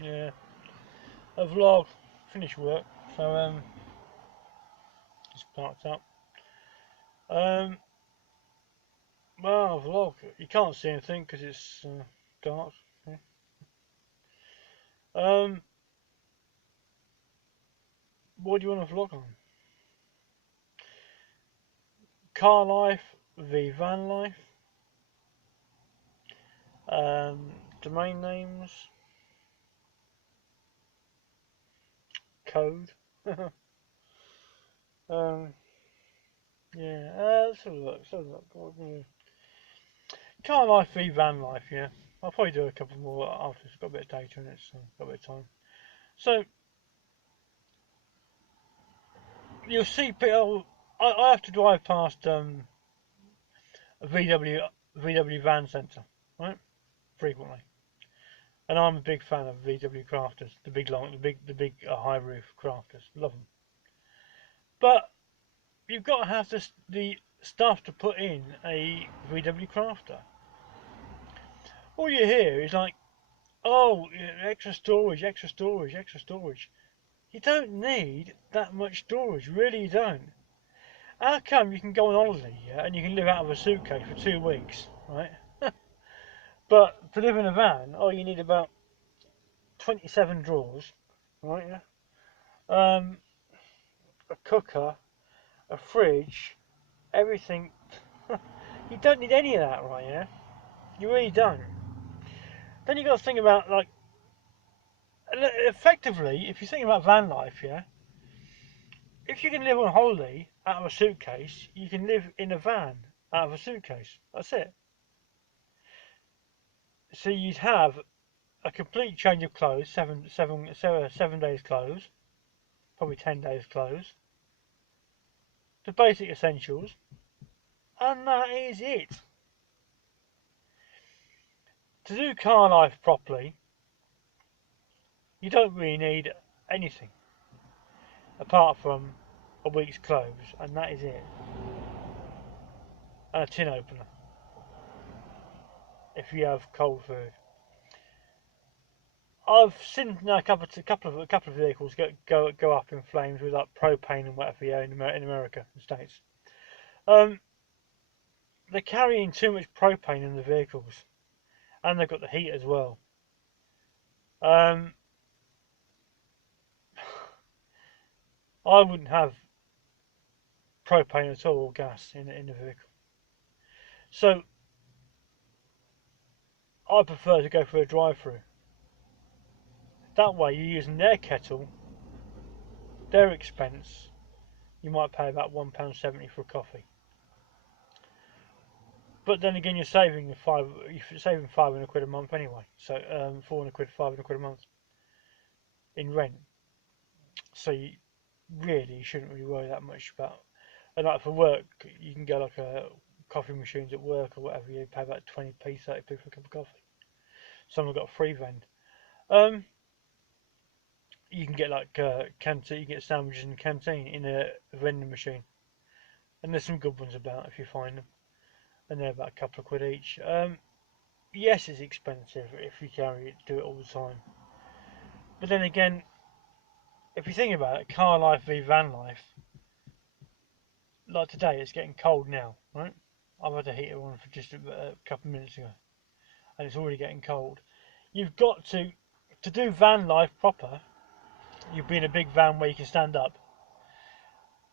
Yeah, a vlog. Finished work, so just parked up. Um, well, a vlog. You can't see anything because it's dark. Yeah. Um, what do you want to vlog on? Car life v van life. Domain names, code. um, yeah. Let's have a look. Let's have a look. Car life v van life. Yeah. I'll probably do a couple more after it's got a bit of data in it, so got a bit of time. So you'll see people. I have to drive past a VW van centre, right? Frequently, and I'm a big fan of VW crafters, the big long, the big high roof crafters. Love them, but you've got to have the stuff to put in a VW crafter. All you hear is like, oh, extra storage, extra storage, extra storage. You don't need that much storage, really. You don't. How come you can go on holiday, yeah, and you can live out of a suitcase for 2 weeks, right? But to live in a van, oh, you need about 27 drawers, right? Yeah. Um, a cooker, a fridge, everything. You don't need any of that, right? Yeah. You really don't. Then you got to think about like, effectively, if you think about van life, yeah. If you can live on holiday out of a suitcase, you can live in a van out of a suitcase. That's it. So you'd have a complete change of clothes, 7 days clothes, probably 10 days clothes, the basic essentials, and that is it. To do car life properly, you don't really need anything apart from a week's clothes, and that is it. And a tin opener if you have cold food. I've seen a couple of vehicles go up in flames with like propane and whatever, yeah, in America and States. Um, they're carrying too much propane in the vehicles, and they've got the heat as well. Um, I wouldn't have propane at all or gas in the vehicle. So I prefer to go for a drive-through. That way you're using their kettle, their expense. You might pay about £1.70 for a coffee. But then again, you're saving £500 a month anyway. So £400, £500 a month in rent. So you really shouldn't really worry that much about. And like for work, you can go like a coffee machines at work or whatever. You pay about 20p, 30p for a cup of coffee. Some have got a free vend. Um, you can get like canteen. You get sandwiches in the canteen in a vending machine, and there's some good ones about if you find them, and they're about a couple of quid each. Yes, it's expensive if you do it all the time. But then again, if you think about it, car life v van life, like today, it's getting cold now, right? I've had a heater on for just a couple of minutes ago, and it's already getting cold. You've got to do van life proper. You'll be in a big van where you can stand up,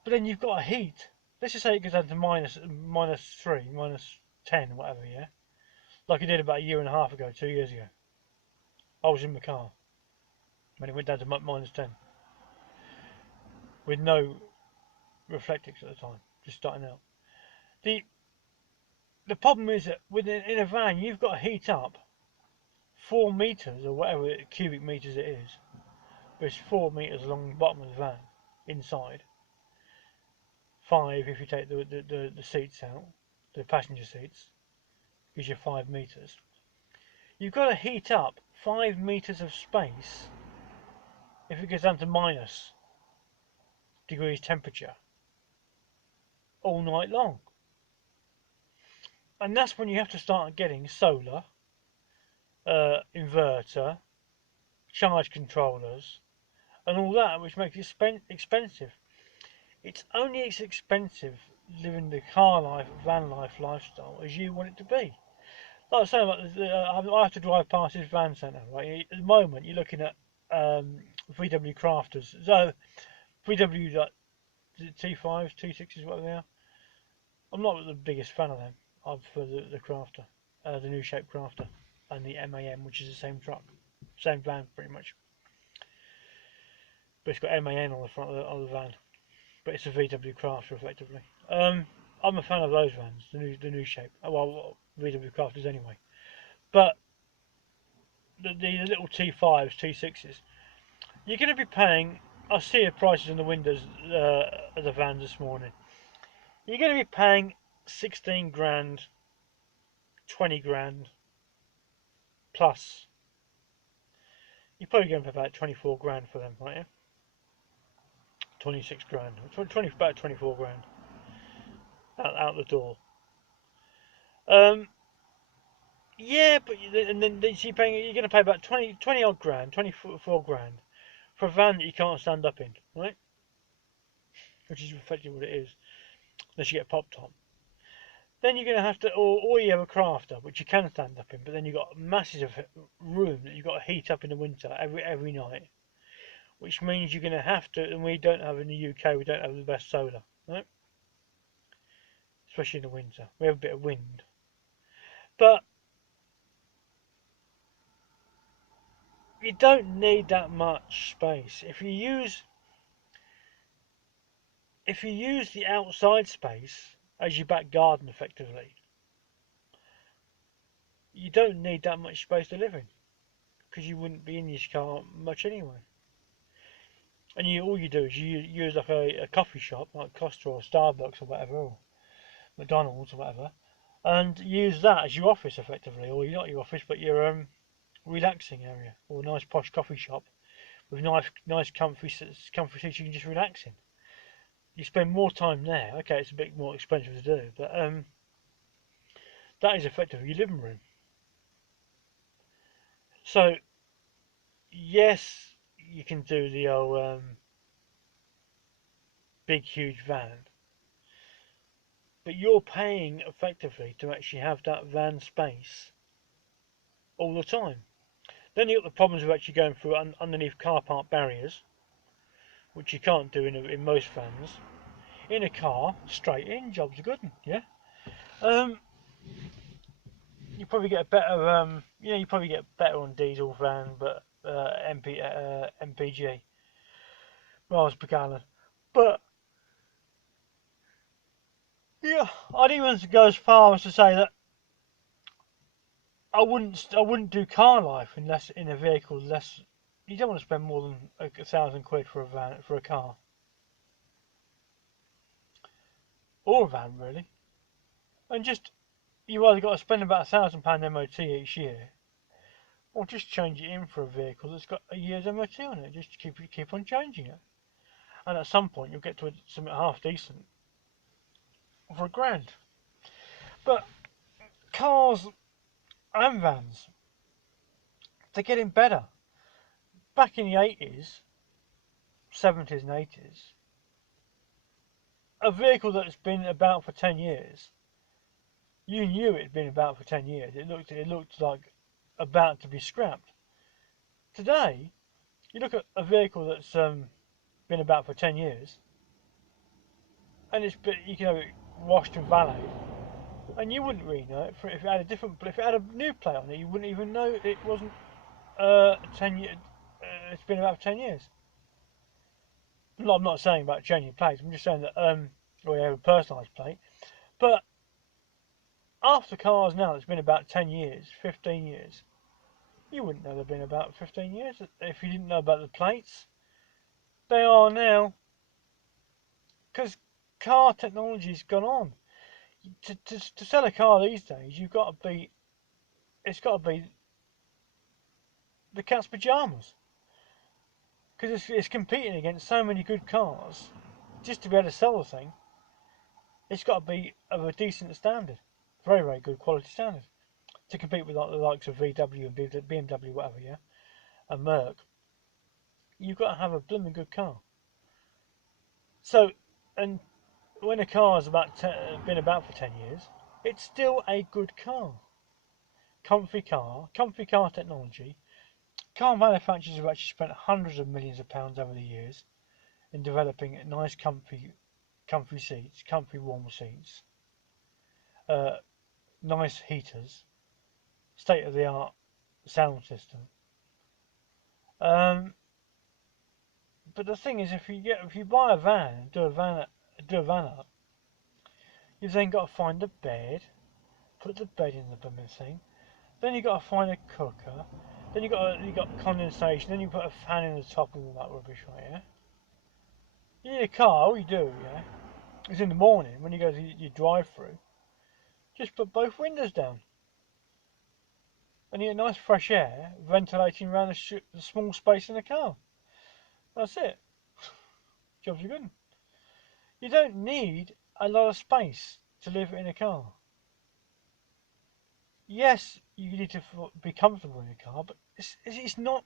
but then you've got a heat. Let's just say it goes down to minus 3, -10, whatever, yeah? Like it did about a year and a half ago, 2 years ago. I was in the car when it went down to -10 with no reflectix at the time, just starting out. The the problem is that in a van you've got to heat up 4 meters or whatever cubic meters it is. But it's 4 meters along the bottom of the van, inside. 5 if you take the seats out, the passenger seats, gives you 5 meters. You've got to heat up 5 meters of space if it goes down to -degrees temperature all night long. And that's when you have to start getting solar, inverter, charge controllers, and all that, which makes it expensive. It's only as expensive living the car life, van life lifestyle as you want it to be. Like I say, I have to drive past this van centre, right? At the moment, you're looking at VW Crafters. So, VW like, T5s, T6s, whatever they are. I'm not the biggest fan of them. I prefer the Crafter, the new shape Crafter, and the MAN, which is the same truck, same van pretty much. But it's got MAN on the front of the van. But it's a VW Crafter effectively. I'm a fan of those vans, the new shape. Well, VW Crafters anyway. But the little T5s, T6s, you're going to be paying. I see the prices in the windows of the vans this morning. You're going to be paying 16 grand, 20 grand plus. You're probably going to pay about 24 grand for them, aren't you? 26 grand, about 24 grand out the door. Yeah, but and then you're going to pay about 20 odd grand, 24 grand for a van that you can't stand up in, right? Which is effectively what it is, unless you get pop top. Then you're going to have to, or you have a crafter, which you can stand up in, but then you've got masses of room that you've got to heat up in the winter every night, which means you're going to have to, and we don't have in the UK, we don't have the best solar, right? Especially in the winter. We have a bit of wind. But you don't need that much space. If you use the outside space as your back garden effectively, you don't need that much space to live in, because you wouldn't be in your car much anyway. And all you do is you use like a coffee shop like Costa or Starbucks or whatever, or McDonald's or whatever, and use that as your office effectively, or not your office but your relaxing area, or a nice posh coffee shop with nice comfy seats you can just relax in. You spend more time there. Okay, it's a bit more expensive to do, but that is effectively your living room. So yes, you can do the old big huge van, but you're paying effectively to actually have that van space all the time. Then you've got the problems of actually going through underneath car park barriers, which you can't do in most vans. In a car, straight in, job's a good one, yeah. You probably get a better, you probably get better on diesel van, but MPG, miles per gallon. But yeah, I'd even go as far as to say that I wouldn't do car life unless in a vehicle less. You don't want to spend more than £1,000 for a car or a van really, and just you either got to spend about £1,000 MOT each year, or just change it in for a vehicle that's got a year's MOT on it. Just keep on changing it, and at some point you'll get to something half decent for £1,000. But cars and vans, they're getting better. Back in the 80s, 70s and 80s, a vehicle that's been about for 10 years, you knew it had been about for 10 years. It looked like about to be scrapped. Today, you look at a vehicle that's been about for 10 years, and you can have it washed and valeted, and you wouldn't really know it. If it had if it had a new plate on it, you wouldn't even know it wasn't 10 years. It's been about 10 years. I'm not saying about changing plates. I'm just saying that we have a personalised plate. But after cars now, it's been about 10 years, 15 years. You wouldn't know they've been about 15 years if you didn't know about the plates. They are now, because car technology's gone on. To sell a car these days, it's got to be the cat's pajamas, because it's competing against so many good cars. Just to be able to sell the thing, it's got to be of a decent standard, very very good quality standard, to compete with like the likes of VW and BMW, whatever. Yeah. a Merc, you've got to have a blooming good car. So, and when a car's been about for 10 years, it's still a good car. Comfy car technology. Car manufacturers have actually spent hundreds of millions of pounds over the years in developing nice, comfy seats, comfy warm seats, uh, nice heaters, state-of-the-art sound system. Um, but the thing is, if you buy a van, do a van up, you've then got to find a bed, put the bed in the blooming thing. Then you got to find a cooker. Then you got condensation. Then you put a fan in the top and all that rubbish, right? Yeah. You need a car. All you do, yeah, is in the morning when you go to your drive-through, just put both windows down, and you get nice fresh air ventilating around the small space in the car. That's it. Jobs are good. You don't need a lot of space to live in a car. Yes, you need to be comfortable in a car, but it's not.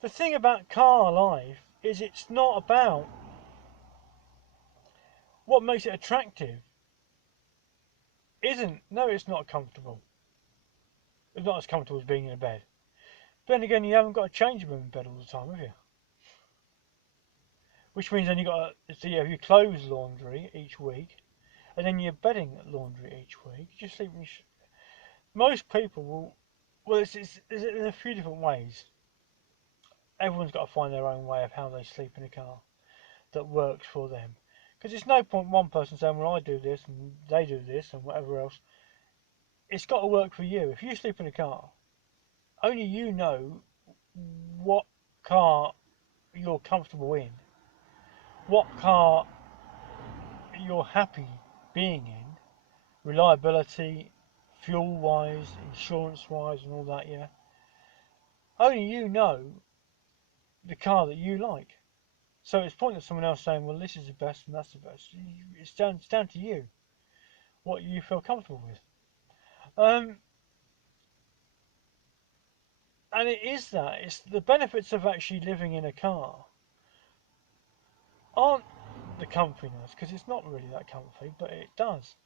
The thing about car life is it's not about what makes it attractive. No, it's not comfortable. It's not as comfortable as being in a bed. But then again, you haven't got to change them in bed all the time, have you? Which means then you have your clothes laundry each week, and then your bedding laundry each week. You just sleep in most people will. Well, there's a few different ways. Everyone's got to find their own way of how they sleep in a car that works for them. Because it's no point one person saying, well, I do this and they do this and whatever else. It's got to work for you. If you sleep in a car, only you know what car you're comfortable in, what car you're happy being in, reliability, fuel wise, insurance wise, and all that, yeah. Only you know the car that you like. So it's pointless someone else saying, well, this is the best and that's the best. It's down to you, what you feel comfortable with. And it is that. It's the benefits of actually living in a car aren't the comfiness, because it's not really that comfy, but it does.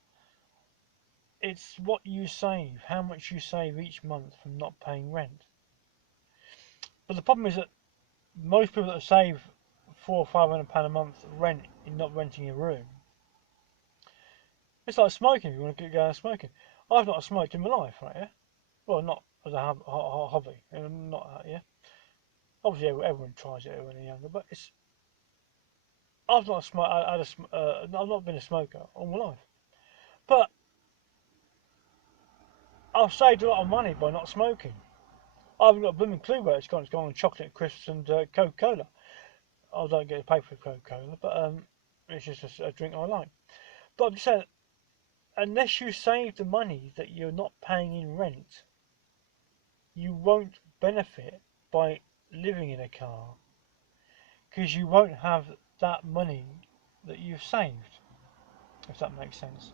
It's what you save, how much you save each month from not paying rent. But the problem is that most people that save £400 or £500 a month rent in not renting a room, it's like smoking. If you want to go out smoking, I've not smoked in my life, right? Yeah. Well, not as a hobby, not that. Yeah. Obviously, everyone tries it when they're younger, but I've not smoked. I've not been a smoker all my life, but I've saved a lot of money by not smoking. I haven't got a blooming clue where it's gone. It's gone on chocolate crisps and Coca-Cola. I don't get paid for Coca-Cola, but it's just a drink I like. But I'm just saying, unless you save the money that you're not paying in rent, you won't benefit by living in a car because you won't have that money that you've saved, if that makes sense.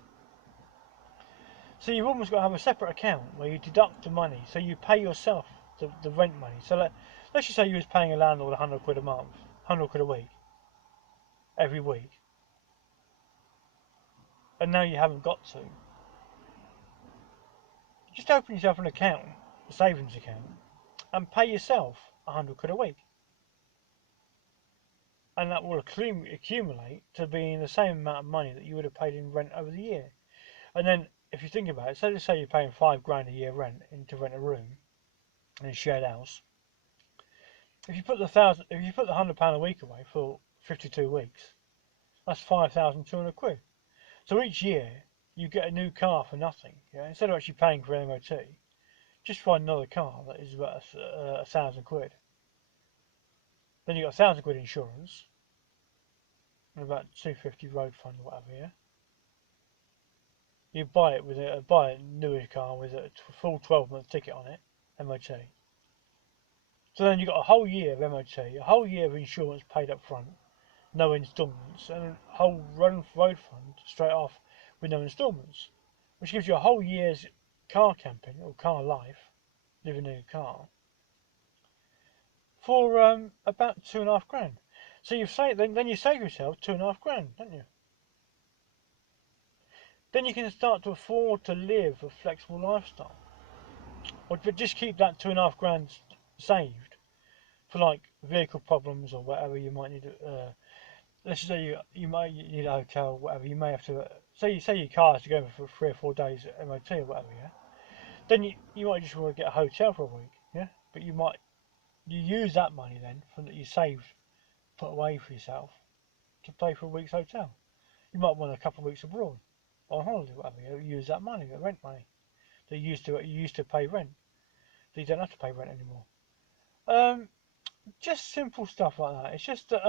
So you've almost got to have a separate account where you deduct the money, so you pay yourself the rent money. So let's just say you was paying a landlord £100 a month, £100 a week, every week, and now you haven't got to. Just open yourself an account, a savings account, and pay yourself £100 a week. And that will accumulate to being the same amount of money that you would have paid in rent over the year. And then, if you think about it, so let's say you're paying £5 a year rent to rent a room in a shared house. If you put the £100 a week away for 52 weeks, that's £5,200. So each year you get a new car for nothing. Yeah? Instead of actually paying for MOT, just find another car that is about £1,000. Then you got £1,000 insurance and about 250 road fund or whatever. Yeah. You buy a newer car with a full 12-month ticket on it, MOT. So then you've got a whole year of MOT, a whole year of insurance paid up front, no instalments, and a whole road fund straight off with no instalments, which gives you a whole year's car camping or car life, living in a car, for about 2.5 grand. So you've saved then you save yourself 2.5 grand, don't you? Then you can start to afford to live a flexible lifestyle, or just keep that 2.5 grand saved for like vehicle problems or whatever you might need. Let's say you might need a hotel, or whatever. You may have to say your car has to go for 3 or 4 days at MOT or whatever. Yeah. Then you might just want to get a hotel for a week. Yeah. But you use that money then from that you saved, put away for yourself to pay for a week's hotel. You might want a couple of weeks abroad on holiday, whatever. You use that money, the rent money that you used to pay rent. So you don't have to pay rent anymore. Um, just simple stuff like that. It's just that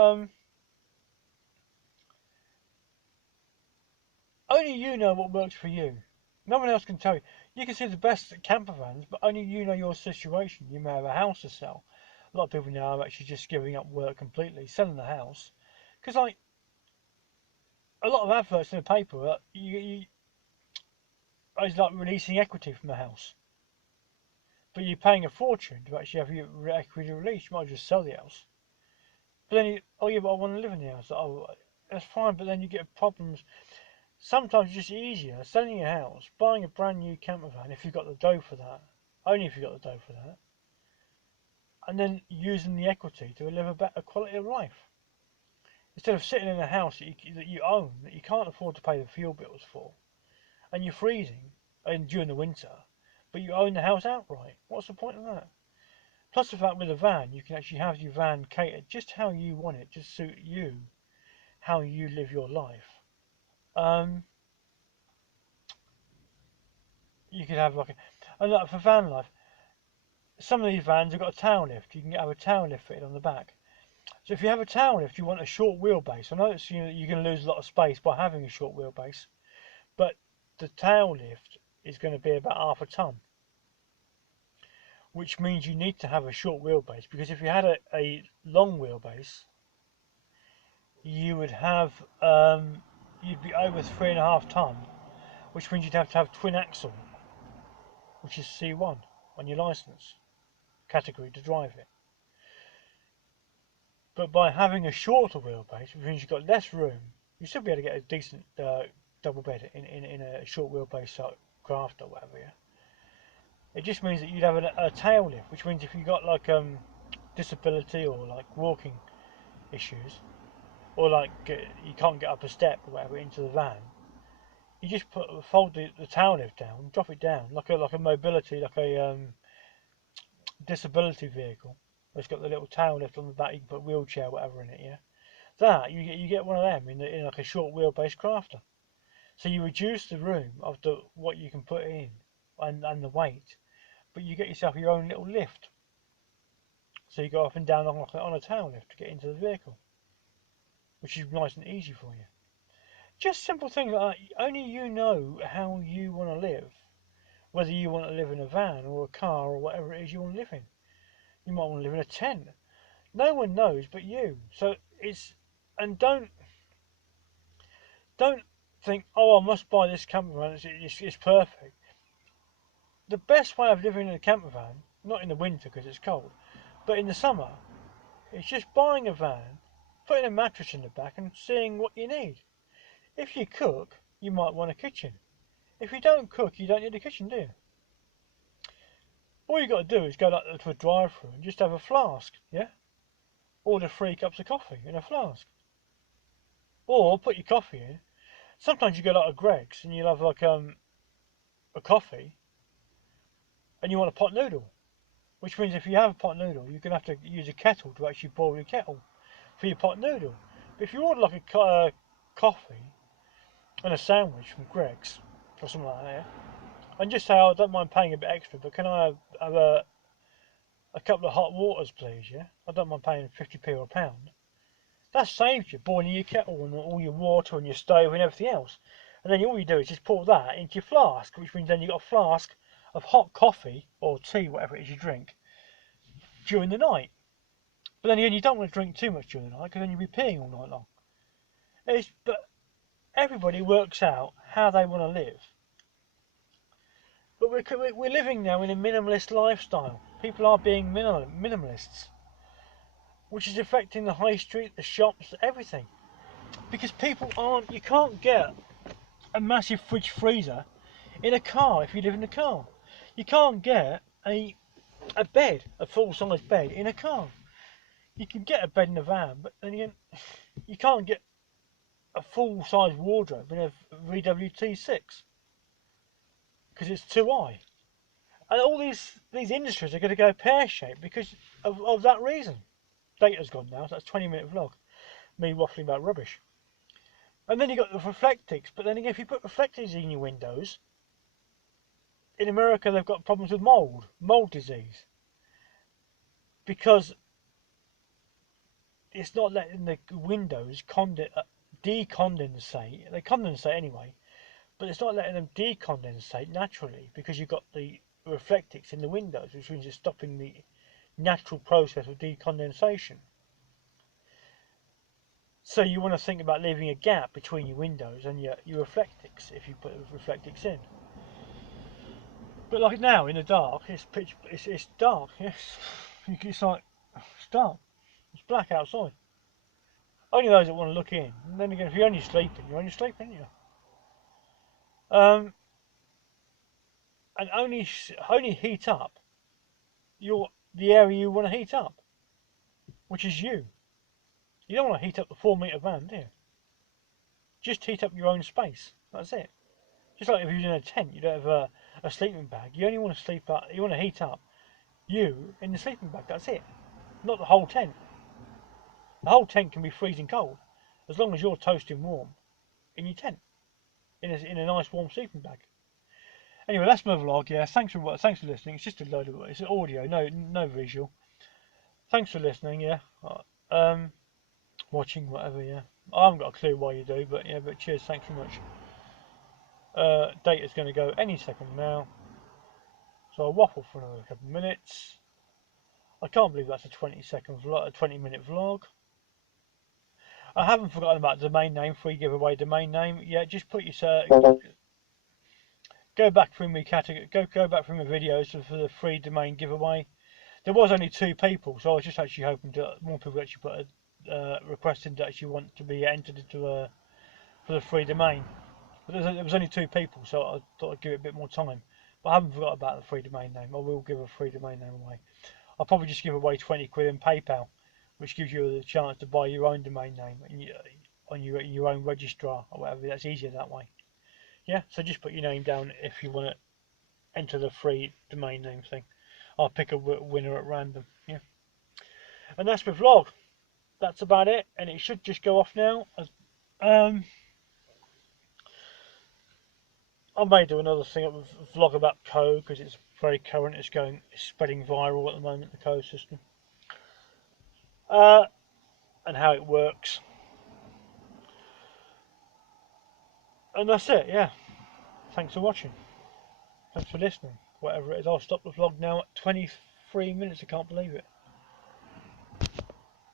only you know what works for you. No one else can tell you. You can see the best camper vans, but only you know your situation. You may have a house to sell. A lot of people now are actually just giving up work completely, selling the house, because like a lot of adverts in the paper, is like releasing equity from the house, but you're paying a fortune to actually have your equity released. You might just sell the house, but then oh yeah, but I want to live in the house. Oh, that's fine, but then you get problems. Sometimes it's just easier selling your house, buying a brand new camper van if you've got the dough for that, only if you've got the dough for that, and then using the equity to live a better quality of life. Instead of sitting in a house that you own, that you can't afford to pay the fuel bills for, and you're freezing during the winter, but you own the house outright. What's the point of that? Plus the fact with a van, you can actually have your van catered just how you want it, just suit you, how you live your life. Um, you could have like and like for van life, some of these vans have got a tail lift. You can have a tail lift fitted on the back. So if you have a tail lift, you want a short wheelbase. I know it's, you're going to lose a lot of space by having a short wheelbase, but the tail lift is going to be about half a ton, which means you need to have a short wheelbase, because if you had a long wheelbase, you would have you'd be over 3.5 ton, which means you'd have to have twin axle, which is C1 on your license category to drive it. But by having a shorter wheelbase, which means you've got less room, you should be able to get a decent double bed in a short wheelbase craft or whatever. Yeah, it just means that you'd have a tail lift, which means if you've got like disability or like walking issues, or like you can't get up a step or whatever into the van, you just fold the tail lift down, drop it down like a mobility, like a disability vehicle. It's got the little tail lift on the back. You can put a wheelchair, whatever, in it. Yeah, that you get one of them in like a short wheelbase crafter. So you reduce the room of what you can put in and the weight, but you get yourself your own little lift. So you go up and down on a tail lift to get into the vehicle, which is nice and easy for you. Just simple things like that. Only you know how you want to live. Whether you want to live in a van or a car or whatever it is you want to live in. You might want to live in a tent. No one knows but you. So and don't think, oh, I must buy this camper van. It's perfect. The best way of living in a camper van, not in the winter because it's cold, but in the summer, is just buying a van, putting a mattress in the back, and seeing what you need. If you cook, you might want a kitchen. If you don't cook, you don't need a kitchen, do you? All you got to do is go to a drive-through and just have a flask, yeah? Order 3 cups of coffee in a flask. Or put your coffee in. Sometimes you go like a Greg's and you'll have like a coffee and you want a pot noodle. Which means if you have a pot noodle, you're going to have to use a kettle to actually boil your kettle for your pot noodle. But if you order like a coffee and a sandwich from Greg's or something like that, yeah, and just say, oh, I don't mind paying a bit extra, but can I have a couple of hot waters, please? Yeah, I don't mind paying 50p or a pound. That saves you boiling your kettle and all your water and your stove and everything else. And then all you do is just pour that into your flask, which means then you've got a flask of hot coffee or tea, whatever it is you drink, during the night. But then again, you don't want to drink too much during the night because then you'll be peeing all night long. But everybody works out how they want to live. But we're living now in a minimalist lifestyle. People are being minimalists. which is affecting the high street, the shops, everything. Because people aren't, you can't get a massive fridge freezer in a car if you live in a car. You can't get a bed, a full-size bed in a car. You can get a bed in a van, but then again, you can't get a full-size wardrobe in a VWT6 because it's too high. And all these industries are going to go pear-shaped because of that reason. Data's gone now, so that's a 20-minute vlog. Me waffling about rubbish. And then you got the reflectics, but then again, if you put reflectors in your windows, in America they've got problems with mold disease. Because it's not letting the windows decondensate. They condensate anyway, but it's not letting them decondensate naturally because you've got the reflectics in the windows, which means it's stopping the natural process of decondensation. So you want to think about leaving a gap between your windows and your reflectics if you put reflectics in. But like now in the dark, it's dark. Yes, it's like it's dark. It's black outside. Only those that want to look in. And then again, if you're only sleeping, you're only sleeping, aren't you? And only heat up the area you want to heat up, which is you. You don't want to heat up the 4-metre van, do you? Just heat up your own space. That's it. Just like if you're in a tent, you don't have a sleeping bag. You only want to sleep up. You want to heat up you in the sleeping bag. That's it. Not the whole tent. The whole tent can be freezing cold, as long as you're toasting warm in your tent, in a nice warm sleeping bag. Anyway, that's my vlog. Yeah, thanks for listening. It's just a load of it's audio, no visual. Thanks for listening. Yeah, watching, whatever. Yeah, I haven't got a clue why you do, but yeah, but cheers. Thanks very much. Data's going to go any second now, so I'll waffle for another couple of minutes. I can't believe that's a 20-minute vlog. I haven't forgotten about domain name, free giveaway domain name. Yeah, just put your go back through my category, go back through my videos for the free domain giveaway. There was only 2 people, so I was just actually hoping to more people actually put a requesting to actually want to be entered into for the free domain. But there was only 2 people, so I thought I'd give it a bit more time. But I haven't forgot about the free domain name. I will give a free domain name away. I'll probably just give away 20 quid in PayPal, which gives you the chance to buy your own domain name on your own registrar or whatever. That's easier that way. Yeah, so just put your name down if you want to enter the free domain name thing. I'll pick a winner at random. Yeah, and that's my vlog. That's about it, and it should just go off now. I may do another vlog about code because it's very current. It's spreading viral at the moment. The code system, and how it works. And that's it. Yeah. Thanks for watching. Thanks for listening. Whatever it is, I'll stop the vlog now at 23 minutes. I can't believe it.